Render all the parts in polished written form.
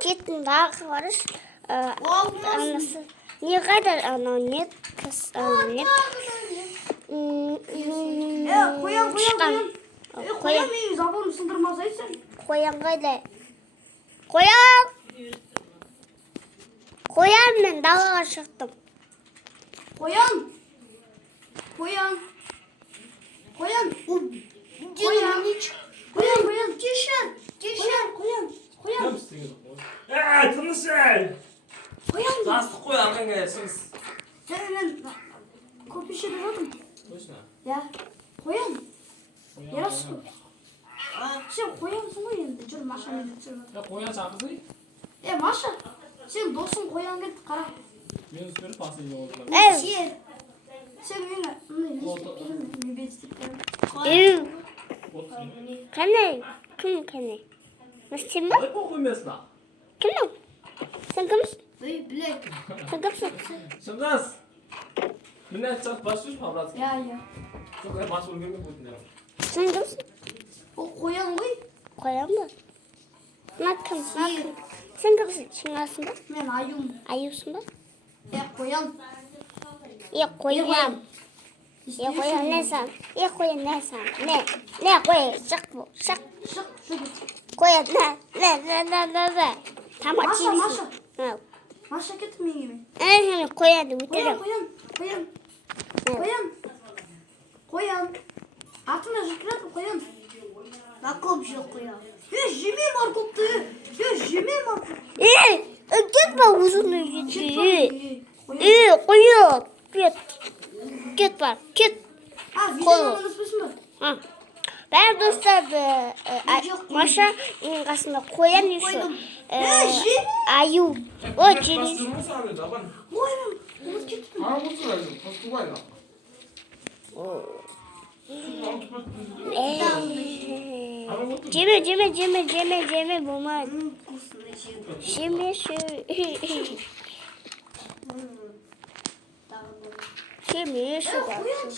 Kitten da var. Anası. Niye kadar anonim kız anonim? Koyan. Koyan mıyız? Zabonu sındırmazaysan. Koyan kadar. Koyan. Koyan ben dağa çıktım. Koyan. тыныш ей. Жастық қой арқаңа шығыс. Мен кофе ішіп жатырмын. Точно? Ya. Koyan. Yarası. Sen koyansın mı енді? Жүр Маша мен жүр. Қоян шақырсай. Маша, сен досың қоян келді, қара. Мен үстері пасыйды олар. Evet. Sen мен бетістеп Kane. Kim kane? Nasıl mı? Ой, похуй место. Kim o? Sen kimsin? Білек. Sen kimsin? Шыңғас. Мен айтсам басшы брат. Ya. Жоқ, бас өлгенге бүтін. Sen kimsin? Ол қоян ғой. Koyan mı? Nakım. Sen kimsin? Çınarsın mı? Мен аюм. Ayıyorsun mı? Қоян. Yok koyam. Yok koyam ne sen? Yok koyam ne sen? Ne koyam? Şak bu. Şak. Шық, жүр. Koyam ne? Tamam Маша, çiğsin. Маша. Ha. Маша кетті мен еме. En koyam bitirim. Қоян. Атына жүкіреді қоян. Маркоп жоқ қоян. Жеме маркопты. Жеме маркоп. Gitme uzun gidiyor. Koyuyor. Git var. Git. Видеоны өспесін бі? Ha. Ben dostlar Maşa kasında koyan şu ayu. O ciri. Қоймын. Ұмыт кетті. Ceme bulmaz. Ceme şu. Ceme şu. Қоян,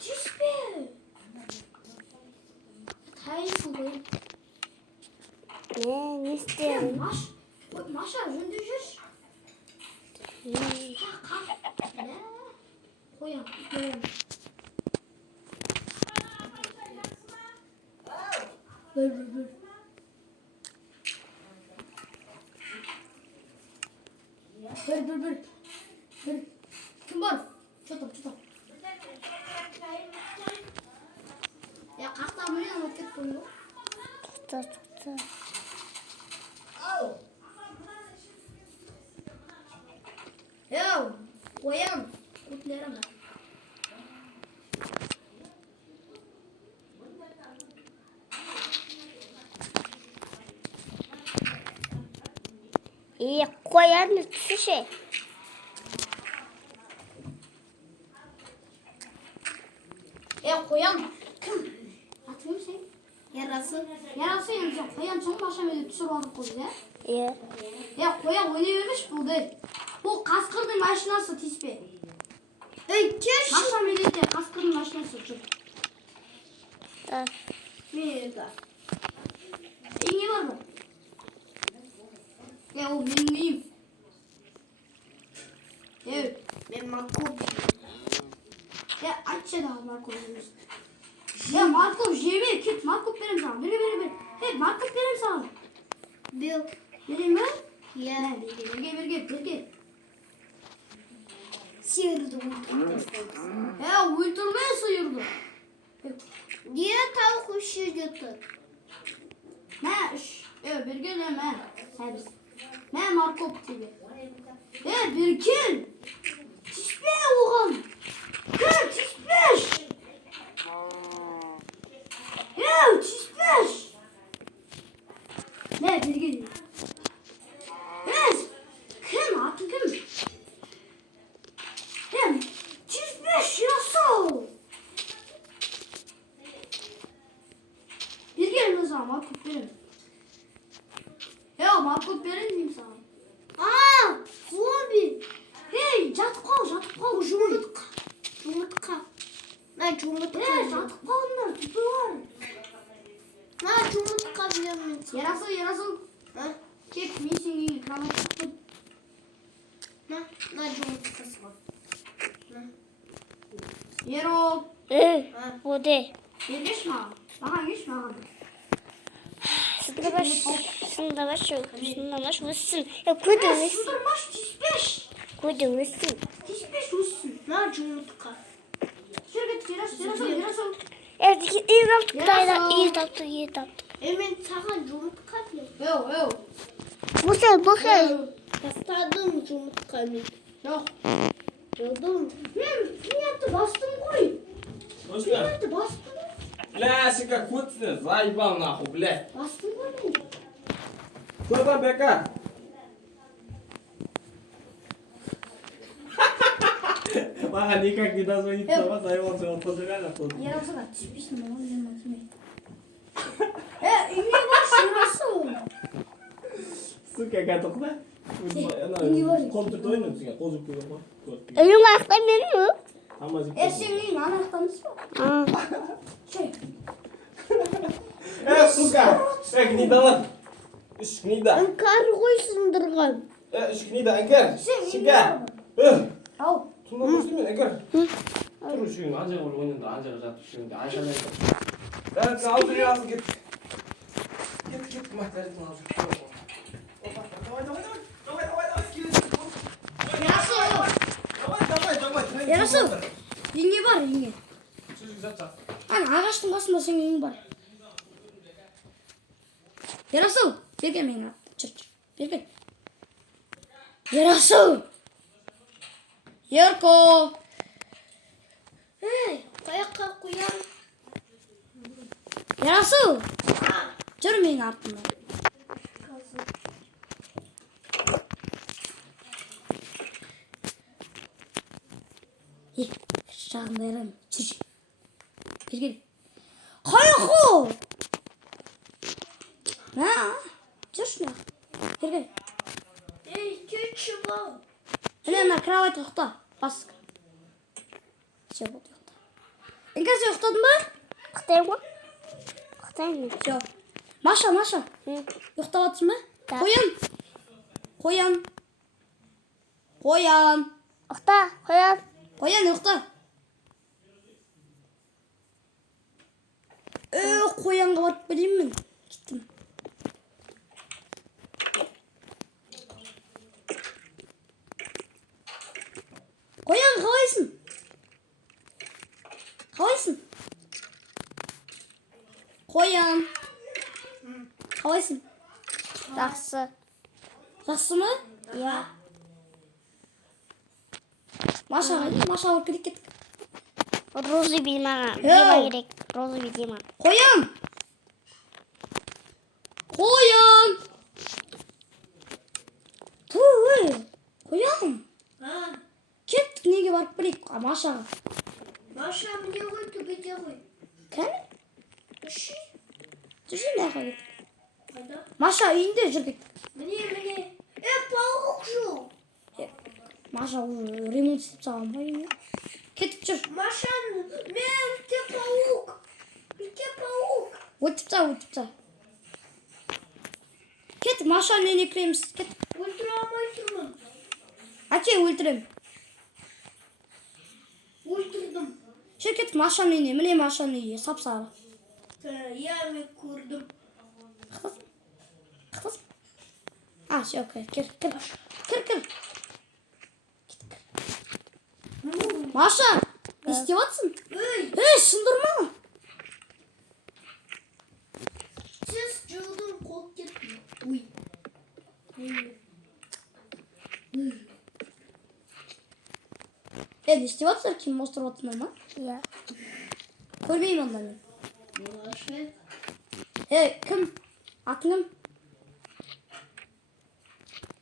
тиіспе. Тайсың қоян. Ne istiyorsun? Маша, жөнді жүрші. Қоян. Бір. Кім бар? Чотап. Қақта менен өтіп қойды. Tuttu. Қоян. Көтлерім бар. Koyan şey. Қоян. Кім? Атың сен? Ярасы енді қоян соң Маша мені түсіріп алып қойды, Иә. Қоян ойнай бермеш бұл Бұл қасқырдың машинасы тиіспе. Маша мені де қасқырдың машинасы жүр. Ене бар ба? Ол менің үйім. Мен Марков. Айтшы дағы Марков емес. Марков жеме, кет Марков берем саған. Бер. Марков берем саған. Берем бе? Берге. Сиырды өлтірмейсің. Өлтірме сиырды. Niye tavuk uşu götür? Берген сәбіз. Марков тебе. Берген. Тиіспе оған. Тиіспеш. Тиіспеш. Берген. Кім? Аты кім? Тиіспеш, ясау. Берген өзі, Марков берем. Марков берем деймін саған. Зомби. Жатып қал. Жұмыртқа. Жатып қалыңдар, түпі бар. Жұмыртқа білемін. Ярасыл. Çek misin kana çıktı. 나 жұмыртқасы бар. Yero. 응. 어디? Geçme. Bana geçme abi. Sınırlamış mısın? Ya kudu mısın? Sındırmış tisbeş. Kudu mısın? Tisbeş olsun. 나 жұмыртқа. Şirket yarasın. Ya iyi yaptı. Мен саған жұмыртқа беремін. Yo. Bu şey. Тастадым жұмыртқаны. Yok. Жолдым. Ben yaptı bastım koy. Слышь, Yaptı bastım. бля, сика, куцный, заебал нахуй, блядь. Bastım koy. Кто там, Бека? Мага никак не дозвониться, вот заебался, он пожигали тут. Yarasa da tisbeş mi lan benim adım ünlü var şurası. Сука, готов, да? не говори. Компьютер ойнап сізге, қол жүк керек қой. Ölüm ayakta benim mi? Амазик. Senin anahtarınız var. Aa. Şey. Сука! Гнида! Үш гнида! Іңкәр ғой сындырған. Үш гнида, іңкәр! Sen Сука! Al. Тұнда көрсемен, іңкәр! Тұр үшеуің, ана жаққа ойнында, ана жаққа жатып үшеуіңде, айқайлай тұр. Дәріптен алып жүре алсын, кет. Кет, мать, дәріптен алып жүр. Давай. Yarası. Yenge var yenge. Süzük zat zat. Hani ağaçtın basında senin yenge var. Yarası. Bir gel beni. Bir gel. Yarası. Yarko. Ей, қаяққа қоям? Yarası. Dur benim артымdan. Шағында ярам. Жүр. Бергел. Қаяқу. Жүрші ме? Бергел. Ей, кетші бау. Міне ана кровать ұйықта. Бас. Все, вот ұйықта. Іңкәр сен ұйықтадың ба? Қытай ма? Қытай ма? Все. Маша. Ұйықтап жатырсың ба? Да. Қоян. Ұқта, қоян. Қоян ұйықта. Қоянға барып білеймін. Кеттім. Қоян, қалайсың? Қоян. Қалайсың? Жақсы. Жақсы ма? Я. Маша алып кеттік. Розы Дима керек. Розы Дима. Қоян. Қоян. Кеттік, неге барып білейік? Машаға. Маша, міне ғой, төбеде ғой. Кәне? Үші. Жүрсің бе қайтып? Қайда? Маша үйінде жүрдік. Міне. Пауық жоқ. Маша ремонт істеп салған ба үйіне? Кеттік жүр. Маша, менде пауық. Өтіп та. Кеттік, Машаның үйіне кіреміз. Кеттік. Өлтіре алмай тұрмын. Әке, өлтірем. Өлтірдім. Жүр, кеттік Машаның үйіне. Міне Машаның үйі, сап-сары. Я мен көрдім. Қытас. Все, кір. Маша, не істеп жатсың? Сындырма. Сіз жылдың қол кеттім. Ой. Не істеп жатсың? Кім остырып жатсыңдар ма? Я. Көрмеймін онда мен. Маша. Кім? Атың кім?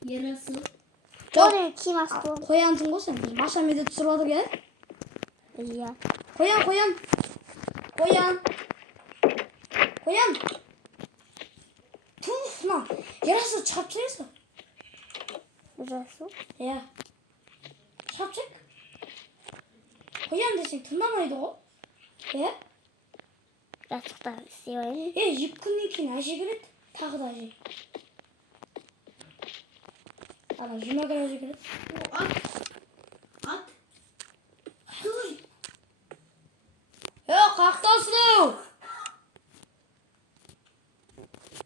Ерасы. Тоже ким асты? Қоянсың ғой сен. Маша менде түсіріп жатыр, Я. Қоян. Туф, мына. Ерасы шығарып тастайсың ба? Ужасы. Иә. Шығарып тастайық. Қоян десең тыңдамайды ғой. Иә? Жастықта істеймін. 2 күннен кейін әже келеді. Тағы да әже. Ana şuna kadar çıkar. At. Dur. Ya kaktasın.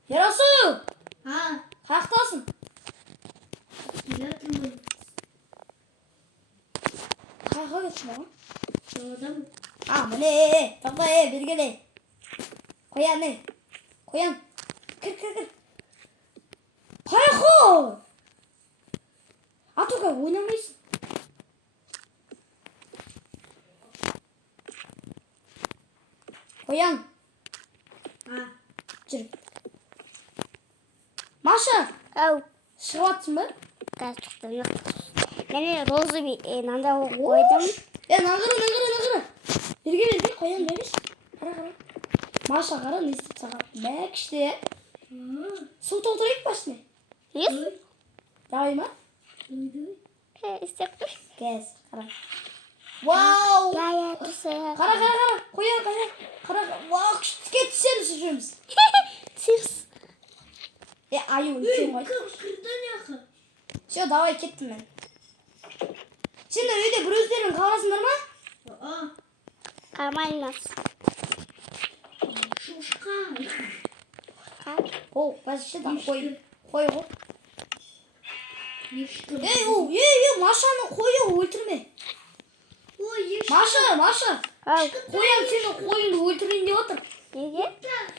Yarası. Ha. Kaktasın. Yatın bunu. Kaka geç lan. Şurada mı? Bu ne? Tamam bir gele. Koyan ne? Koyan. Kır. Kayako. Atoka oynamayız. Koyan. Ha. Çık. Maşa. Ау. Шығыватсың ба? Қазір шықтым. Жоқ. Мен розы мынанда қойдым. Нағыры. Берге, қоян береш. Қара. Маша қара, не істеп саған? Бәк іште. Су толтырайық па ішіне? Ес? Давай ма? İstek mi? Кәз, қара. Вау! Ya тұрса. Қара. Қоян, қара. Вау, күштіке түсеміз жүрміз. Сирс. Аю, үлкен ғой. Kırdan yakın. Все, давай, кеттім мен. Сендер үйде бір өздерің қаласыңдар ма? Aa. Қармаймыз. Şuşka. О, бәсіші да қой. Қой ғой. Yeştim. Машаны қойы өлтірме. O yeştim. Маша. Ау. Қоян сені қойыңды өлтірейін деп отыр. Неге?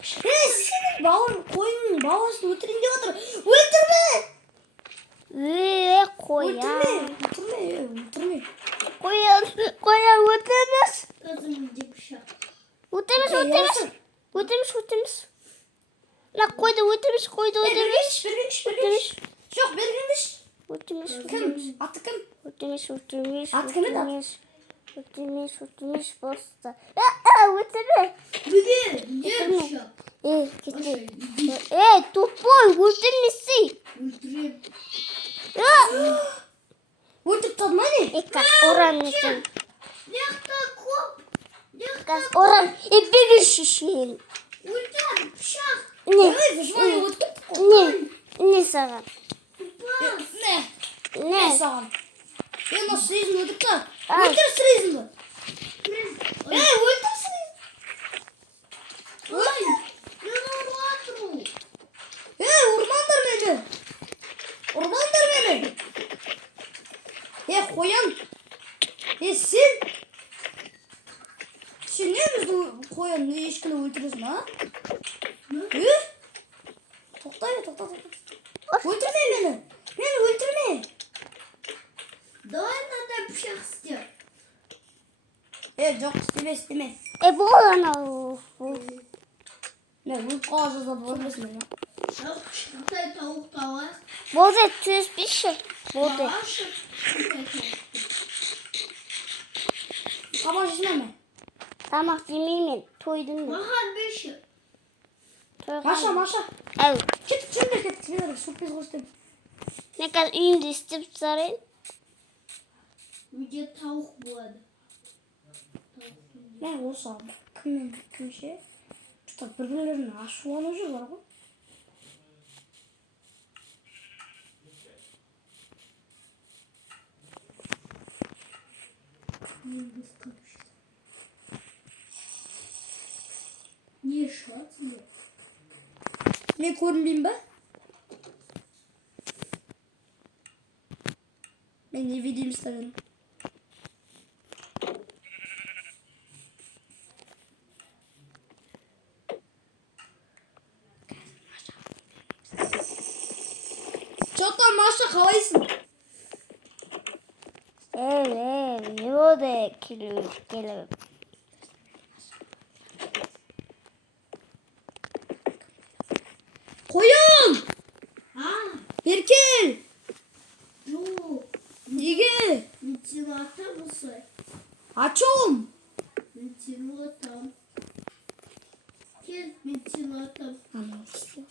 Сенің бауырың қойыңның бауасын өлтірейін деп отыр. Өлтірме. Қоян. Өлтірме. Қоян өтеміз. Kızım cipşak. Өтеміз. Мына қойды өтеміз. Бергенш. Жоқ, бергенш. Өтеміз. Кім? Аты кім? Өтеміз. Аты кім еді? Өтеміз босты. Өтеме. Bugün cipşak. Кетті. Тупой, өтемесі. Öldüreyim. Өлтіріп тадың ба не? Каз оран екен. Yakta kop. Каз оран. Бегір шешейін. Öldür. Pşak. Не саған? Bas. Не саған? Насыл сырезін өтіп та? Ай. Өлтір сырезін бі? Өлтір сырезін. Ой. Yanı Ұрмандар мені. Қоян. Сен не бізді қоян ешкіні өлтіресің, а? Тоқта. Өлтірме мені. Мені өлтірме. Давай надо pşak istiyor. Жоқ, істеме. Бұл анау. Не, өліп қала жаздап өлмесін мені. Yok, şıkıtay tavuk da var. Болды түспеші. Болды. Var şıkıtay tavuk. Тамақ жесін ме? Тамақ жемеймен. Тойдым мен. Bahar beşi. Маша. Ау. Кет, сендер сұрприз қостым. Мен қазір үйімді істеп сарайын. Где tavuk bu arada. Не, осы кім ше? Что бір-бірлерін ашуланып жүргір ғой. Не шатный. Мен көрінбеймін ба? Мен невидимстводан. Что Маша қалайсың? Не болды келіп. Қоян! Еркел! Yok. Неге? Ventilatör mısın? Açом! Ventilatör. Gel ventilatör. Ventilatör.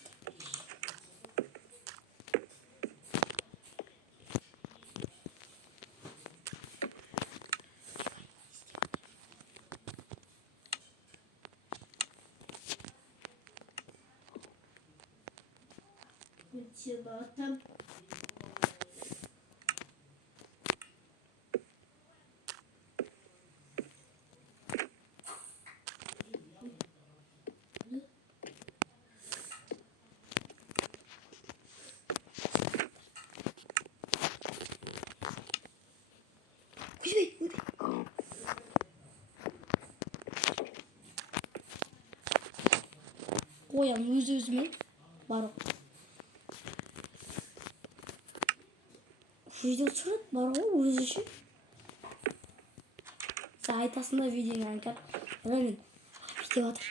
қоямын өз-өзіме. Бар. Видео түсіреді бар ғой өзі үшін. Сен айтасың да видеоны анкар. Мен видео атыр.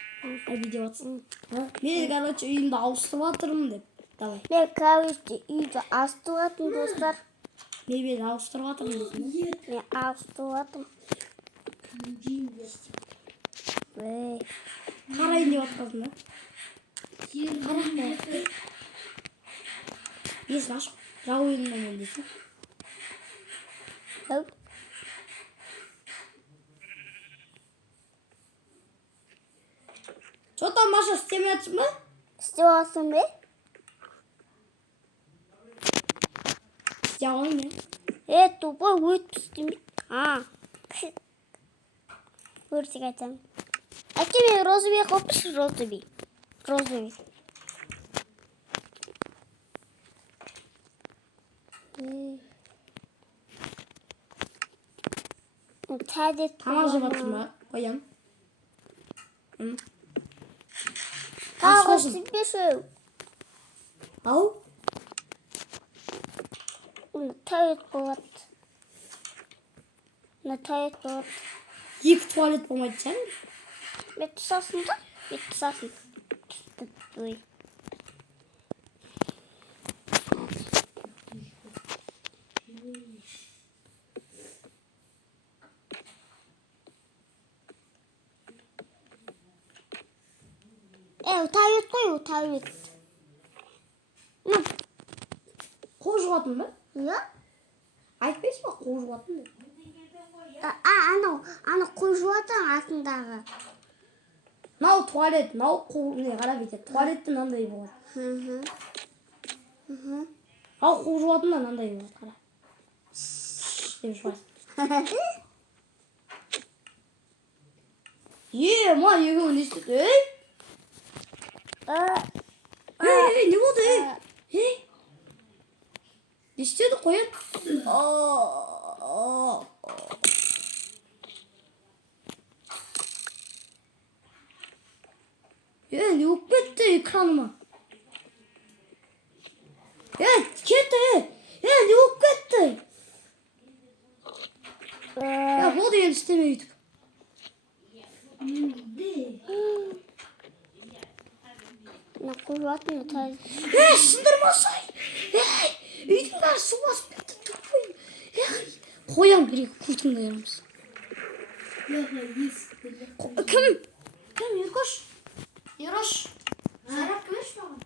Видео атсын. Мен короче үйімді ауыстырып атырмын деп. Давай. Мен короче үйді ауыстыратын достар. Мен ауыстырып атырмын дейсің. Мен ауыстыратын. Қарайын деп атқаздың да. Есін ашып. Жау елінен мен дейсің. Хоп. Что там, Маша, істемей жатсың ба? İşte olsun be. İşte oyna. Topu vurttum. Ha. Vurtuk açalım. Açayım Rozubi kopmuş Rozubi. Rozubi. Tadet Tamam жатсың ба? Қоям. Kavgası bir şey. Ау? Tadet boğat. Tadet boğat. Екі туалет болмайды сән? Бет тұсасын да? Бет тұсасын. Ой. Tadet қой, tadet. Қол жуатын ба? Ja? Айтпайсың ба қол жуатын деп? Ана қой жуатын артындағы. Мынау туалет, мынау қол не қара бүйтеді. Туалетте мынандай болады. Ал қол жуатын да мынандай болады, қара. Деп жуасың. Ма, екеуі не істеді? Не болды? Не істеді, қояды? Не болып кетті экраныма? Кетті! Не болып кетті? Болды енді істеме өйтіп. Қой жуатын tadet. Сындырмасай! Үйдің бәрі су басып кетті, тупой. Қоям керек, құртыңды айырамыз. Кім? Еркош? Ерош? Зарак кіріш маған?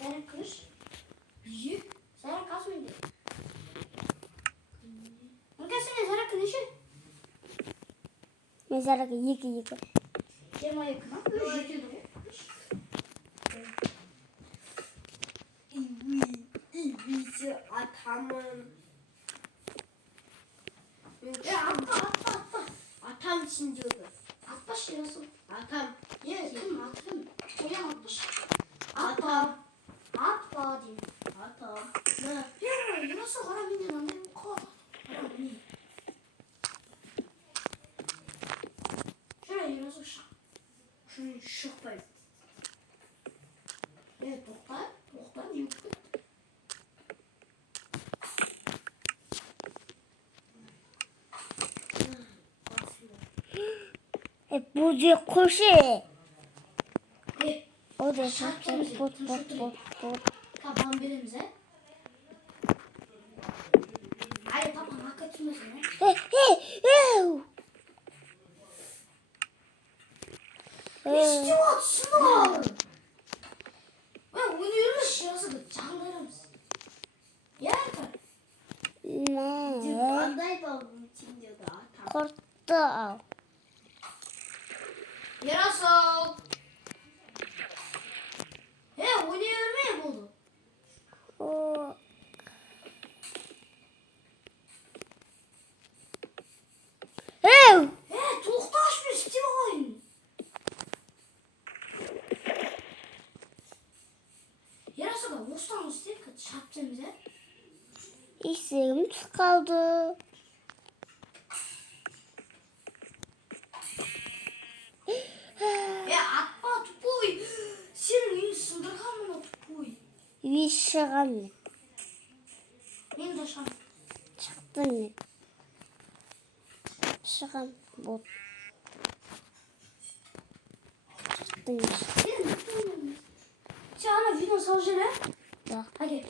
Зарак кіріш? Зарак аз менде. Сене зарак неше? Мен зарағы екі. 22 ма? Жетеді ғой. Atamın. Atam şimdi olur. Atbaş yarası. Atam. Kim atım? Koyam atbaş. Atam. Atma diyeyim. Atam. Ne? Yarası kara bindi lan. Ne bu kadar? Kara bindi. Şuraya yarası şak. Şuraya şak bayım. Tohtar. Tohtar yok. Bu diye koşu. O da bot. Taban birimize. Hayır taban hakikaten mesela. İstiyorsun. Ben oynuyoruz yarısı da canlarımız. Yeter. Ne? Bandaydı onun için diyordu atam. Korktu. Yarası. Oynuyorum ya buldu. O. Tohtaşmış kim oyun? Yarası da ustan üstelik şaptığımıza. İşim kaldı. Atma tupuy. Sen шығам мен. Мен де шығам. Шықтым мен. Шығам. Болды. Шықтым мен. Sen ana video salacağım. Да. Hadi.